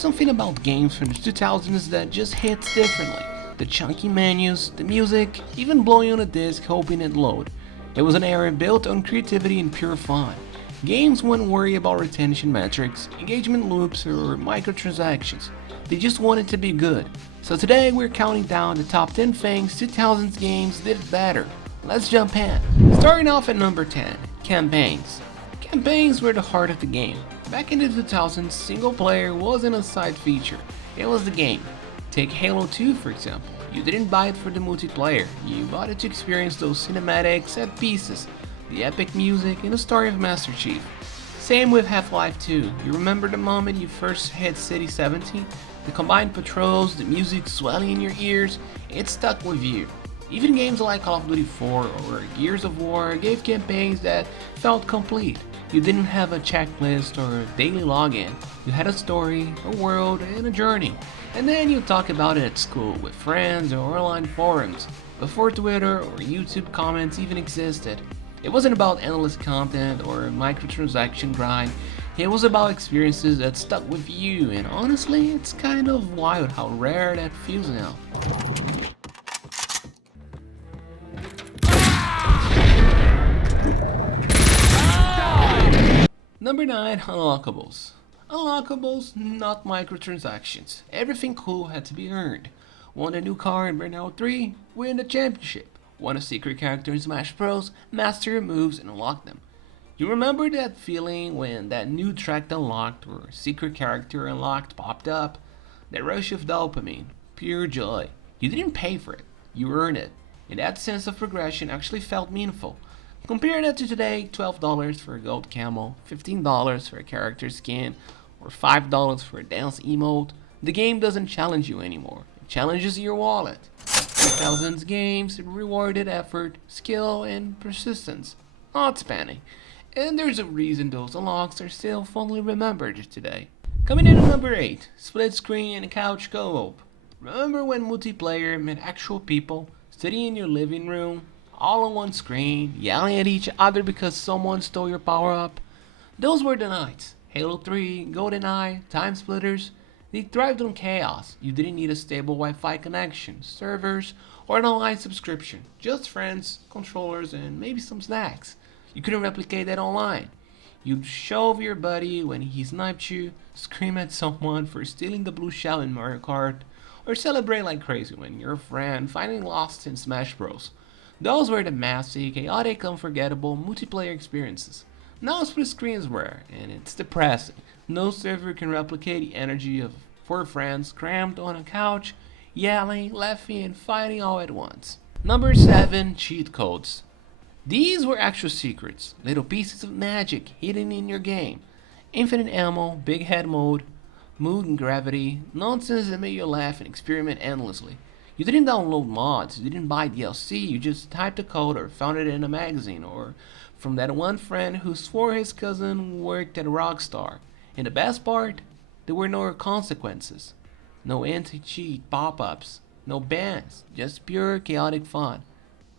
something about games from the 2000s that just hits differently. The chunky menus, the music, even blowing on a disc hoping it load. It was an era built on creativity and pure fun. Games wouldn't worry about retention metrics, engagement loops, or microtransactions. They just wanted to be good. So today we're counting down the top 10 things 2000s games did better. Let's jump in. Starting off at number 10, campaigns. Campaigns were the heart of the game. Back in the 2000s, single player wasn't a side feature, it was the game. Take Halo 2 for example. You didn't buy it for the multiplayer, you bought it to experience those cinematic set pieces, the epic music, and the story of Master Chief. Same with Half-Life 2. You remember the moment you first hit City 17? The combined patrols, the music swelling in your ears, it stuck with you. Even games like Call of Duty 4 or Gears of War gave campaigns that felt complete. You didn't have a checklist or a daily login. You had a story, a world, and a journey. And then you talk about it at school with friends or online forums, before Twitter or YouTube comments even existed. It wasn't about endless content or a microtransaction grind. It was about experiences that stuck with you, and honestly, it's kind of wild how rare that feels now. Number 9, unlockables. Unlockables, not microtransactions. Everything cool had to be earned. Want a new car in Burnout 3? Win the championship. Want a secret character in Smash Bros? Master your moves and unlock them. You remember that feeling when that new track unlocked or secret character unlocked popped up? That rush of dopamine, pure joy. You didn't pay for it, you earned it. And that sense of progression actually felt meaningful. Compare that to today, $12 for a gold camel, $15 for a character skin, or $5 for a dance emote. The game doesn't challenge you anymore, it challenges your wallet. 2000s games rewarded effort, skill, and persistence, not spamming. And there's a reason those unlocks are still fondly remembered today. Coming in at number 8, split screen and couch co-op. Remember when multiplayer meant actual people sitting in your living room, all on one screen, yelling at each other because someone stole your power-up? Those were the nights. Halo 3, GoldenEye, Time Splitters, they thrived on chaos. You didn't need a stable Wi-Fi connection, servers, or an online subscription. Just friends, controllers, and maybe some snacks. You couldn't replicate that online. You'd shove your buddy when he sniped you, scream at someone for stealing the blue shell in Mario Kart, or celebrate like crazy when your friend finally lost in Smash Bros. Those were the messy, chaotic, unforgettable multiplayer experiences. Now split screen is rare, and it's depressing. No server can replicate the energy of 4 friends crammed on a couch, yelling, laughing, and fighting all at once. Number 7, cheat codes. These were actual secrets, little pieces of magic hidden in your game. Infinite ammo, big head mode, mood and gravity, nonsense that made you laugh and experiment endlessly. You didn't download mods, you didn't buy DLC, you just typed a code or found it in a magazine or from that one friend who swore his cousin worked at Rockstar. And the best part, there were no consequences. No anti-cheat pop-ups, no bans, just pure chaotic fun.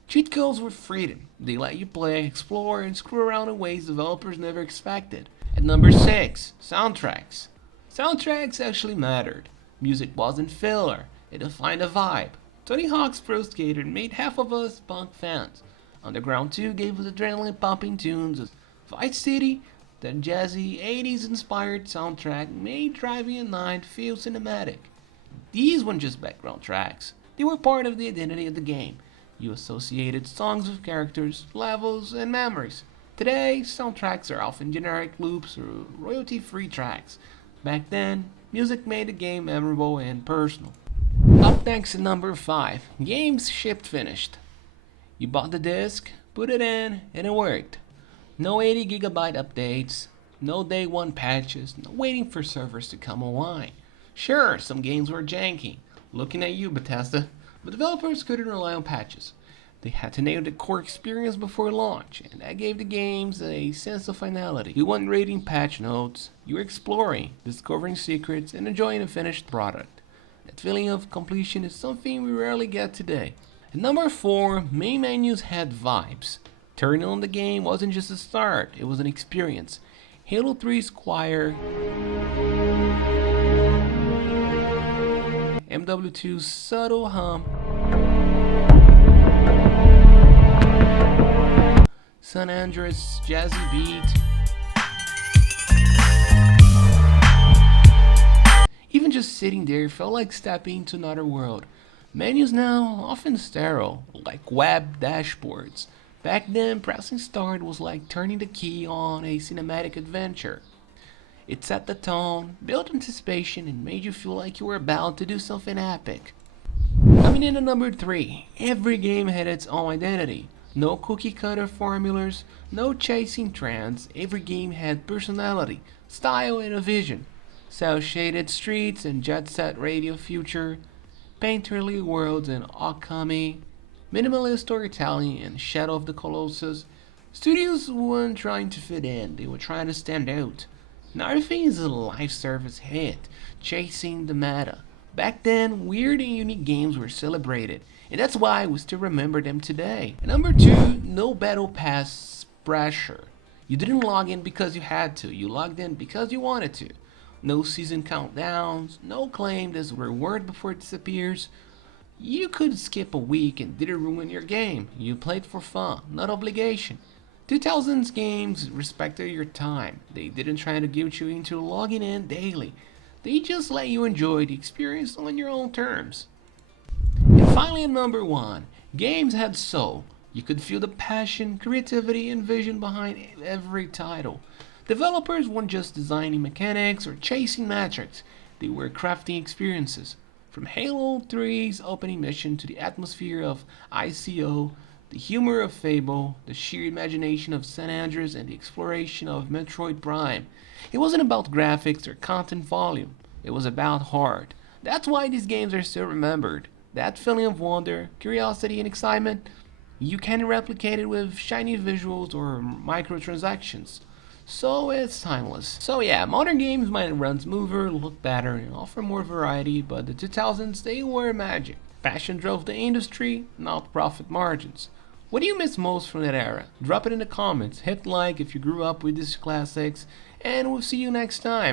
Cheat codes were freedom. They let you play, explore, and screw around in ways developers never expected. At number 6, soundtracks. Soundtracks actually mattered. Music wasn't filler. It defined a vibe. Tony Hawk's Pro Skater made half of us punk fans. Underground 2 gave us adrenaline-pumping tunes. Vice City, that jazzy 80s inspired soundtrack, made driving at night feel cinematic. These weren't just background tracks. They were part of the identity of the game. You associated songs with characters, levels, and memories. Today, soundtracks are often generic loops or royalty-free tracks. Back then, music made the game memorable and personal. Up next at number 5, games shipped finished. You bought the disc, put it in, and it worked. No 80 gigabyte updates, no day 1 patches, no waiting for servers to come online. Sure, some games were janky. Looking at you, Bethesda. But developers couldn't rely on patches. They had to nail the core experience before launch, and that gave the games a sense of finality. You weren't reading patch notes, you were exploring, discovering secrets, and enjoying a finished product. That feeling of completion is something we rarely get today. At number 4, main menus had vibes. Turning on the game wasn't just a start, it was an experience. Halo 3's choir MW2's subtle hum, San Andreas' jazzy beat, even just sitting there felt like stepping into another world. Menus now often sterile, like web dashboards. Back then, pressing start was like turning the key on a cinematic adventure. It set the tone, built anticipation, and made you feel like you were about to do something epic. Coming in at number 3, every game had its own identity. No cookie cutter formulas, no chasing trends, every game had personality, style, and a vision. Cell shaded streets and jet set radio future, painterly worlds and Okami, minimalist storytelling and Shadow of the Colossus. Studios weren't trying to fit in, they were trying to stand out. Another thing is a live service hit, chasing the meta. Back then, weird and unique games were celebrated, and that's why we still remember them today. And number 2, no battle pass pressure. You didn't log in because you had to, you logged in because you wanted to. No season countdowns, no claim as reward before it disappears. You could skip a week and didn't ruin your game. You played for fun, not obligation. 2000s games respected your time. They didn't try to guilt you into logging in daily. They just let you enjoy the experience on your own terms. And finally, at number 1, games had soul. You could feel the passion, creativity, and vision behind every title. Developers weren't just designing mechanics or chasing metrics, they were crafting experiences. From Halo 3's opening mission to the atmosphere of ICO, the humor of Fable, the sheer imagination of San Andreas, and the exploration of Metroid Prime. It wasn't about graphics or content volume, it was about heart. That's why these games are still remembered. That feeling of wonder, curiosity, and excitement, you can't replicate it with shiny visuals or microtransactions. So it's timeless. So yeah, modern games might run smoother, look better, and offer more variety, but the 2000s, they were magic. Passion drove the industry, not profit margins. What do you miss most from that era? Drop it in the comments, hit like if you grew up with these classics, and we'll see you next time.